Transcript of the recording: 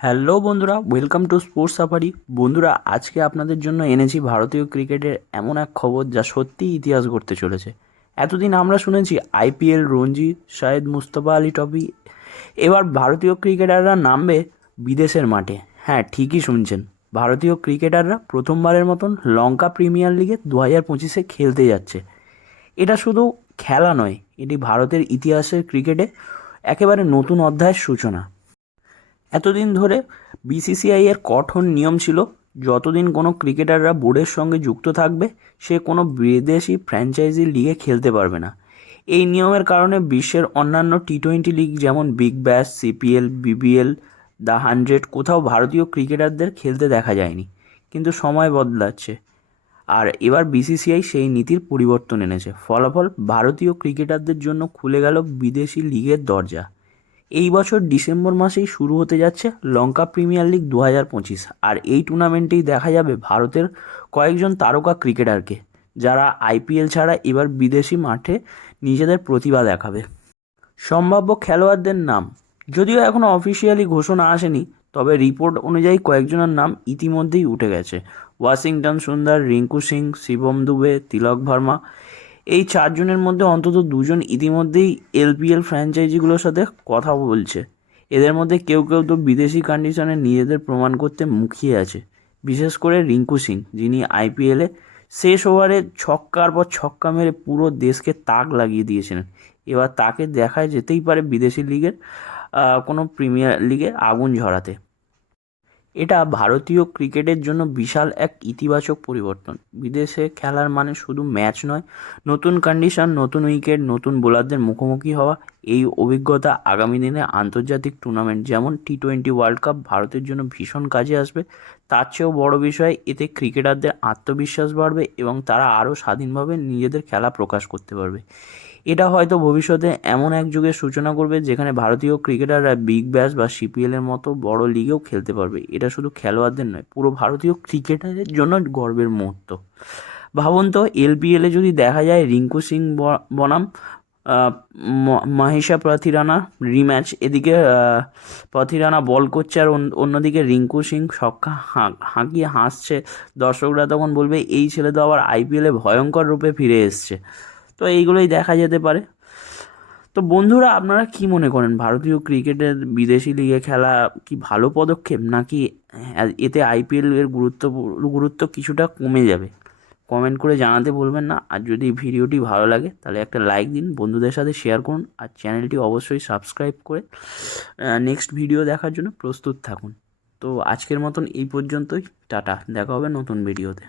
Hello বন্ধুরা, welcome to sports safari. বন্ধুরা, আজকে আপনাদের জন্য এনেছি ভারতীয় ক্রিকেটের এমন এক খবর যা সত্যিই ইতিহাস গড়তে চলেছে। এতদিন আমরা শুনেছি আইপিএল, রঞ্জি, শাহেদ মুস্তফা আলী ট্রফি। এবার ভারতীয় ক্রিকেটাররা নামবে বিদেশের মাঠে। হ্যাঁ, ঠিকই শুনছেন, ভারতীয় ক্রিকেটাররা প্রথমবারের মতন লঙ্কা প্রিমিয়ার লিগে 2025-এ খেলতে যাচ্ছে। এটা শুধু খেলা নয়, এটি ভারতের ইতিহাসের ক্রিকেটে একেবারে নতুন অধ্যায়ের সূচনা। এতদিন ধরে বিসিসিআই এর কঠোর নিয়ম ছিল, যতদিন কোনো ক্রিকেটাররা বোর্ডের সঙ্গে যুক্ত থাকবে সে কোনো বিদেশি ফ্র্যাঞ্চাইজি লিগে খেলতে পারবে না। এই নিয়মের কারণে বিশ্বের অন্যান্য টি-20 লিগ যেমন Big Bash, CPL, BBL, the 100 কোথাও ভারতীয় ক্রিকেটারদের খেলতে দেখা যায়নি। কিন্তু সময় বদলাচ্ছে, আর এবার বিসিসিআই সেই নীতির পরিবর্তন এনেছে। ফলাফল, ভারতীয় ক্রিকেটারদের জন্য খুলে গেল বিদেশি লিগের দরজা। এই বছর ডিসেম্বর মাসেই শুরু হতে যাচ্ছে লঙ্কা প্রিমিয়ার লিগ 2025, আর এই টুর্নামেন্টেই দেখা যাবে ভারতের কয়েকজন তারকা ক্রিকেটারকে, যারা আইপিএল ছাড়া এবার বিদেশি মাঠে নিজেদের প্রতিভা দেখাবে। সম্ভাব্য খেলোয়াড়দের নাম যদিও এখনও অফিসিয়ালি ঘোষণা আসেনি, তবে রিপোর্ট অনুযায়ী কয়েকজনের নাম ইতিমধ্যেই উঠে গেছে। ওয়াশিংটন সুন্দর, রিঙ্কু সিং, শিবম দুবে, তিলক ভার্মা, এই চারজনের মধ্যে অন্তত দুজন ইতিমধ্যেই এলপিএল ফ্র্যাঞ্চাইজিগুলোর সাথে কথা বলছে। এদের মধ্যে কেউ কেউ তো বিদেশি কন্ডিশনে নিজেদের প্রমাণ করতে মুখিয়ে আছে, বিশেষ করে রিঙ্কু সিং, যিনি আইপিএলে শেষ ওভারে ছক্কার পর ছক্কা মেরে পুরো দেশকে তাক লাগিয়ে দিয়েছিলেন। এবার তাকে দেখা যেতেই পারে বিদেশি লিগের কোনো প্রিমিয়ার লিগে আগুন ঝরাতে। এটা ভারতীয় ক্রিকেটের জন্য বিশাল এক ইতিবাচক পরিবর্তন। বিদেশে খেলার মানে শুধু ম্যাচ নয়, নতুন কন্ডিশন, নতুন উইকেট, নতুন বোলারদের মুখোমুখি হওয়া। এই অভিজ্ঞতা আগামী দিনে আন্তর্জাতিক টুর্নামেন্ট যেমন টি-20 ওয়ার্ল্ড কাপ ভারতের জন্য ভীষণ কাজে আসবে। তার চেয়েও বড় বিষয়, এতে ক্রিকেটারদের আত্মবিশ্বাস বাড়বে এবং তারা আরও স্বাধীনভাবে নিজেদের খেলা প্রকাশ করতে পারবে। এটা হয়তো ভবিষ্যতে এমন এক যুগের সূচনা করবে যেখানে ভারতীয় ক্রিকেটাররা বিগ ব্যাশ বা সিপিএলের মতো বড় লিগেও খেলতে পারবে। এটা শুধু খেলোয়াড়দের নয়, পুরো ভারতীয় ক্রিকেটারের জন্য গর্বের মুহূর্ত। ভাবুন তো, এলপিএলে যদি দেখা যায় রিঙ্কু সিং বনাম মাহিশা পাথিরানা রিম্যাচ, এদিকে পাথিরানা বল করছে আর অন্যদিকে রিঙ্কু সিং ছক্কা হাঁকিয়ে হাসছে, দর্শকরা তখন বলবে এই ছেলে তো আবার আইপিএলে ভয়ঙ্কর রূপে ফিরে এসছে। তো এইগুলোই দেখা যেতে পারে। তো বন্ধুরা, আপনারা কি মনে করেন, ভারতীয় ক্রিকেটের বিদেশি লিগে খেলা কি ভালো পদক্ষেপ, নাকি এতে আইপিএল এর গুরুত্ব কিছুটা কমে যাবে? কমেন্ট করে জানাতে বলবেন না। আর যদি ভিডিওটি ভালো লাগে তাহলে একটা লাইক দিন, বন্ধুদের সাথে শেয়ার করুন, আর চ্যানেলটি অবশ্যই সাবস্ক্রাইব করে নেক্সট ভিডিও দেখার জন্য প্রস্তুত থাকুন। তো আজকের মতন এই পর্যন্তই। টাটা, দেখা হবে নতুন ভিডিওতে।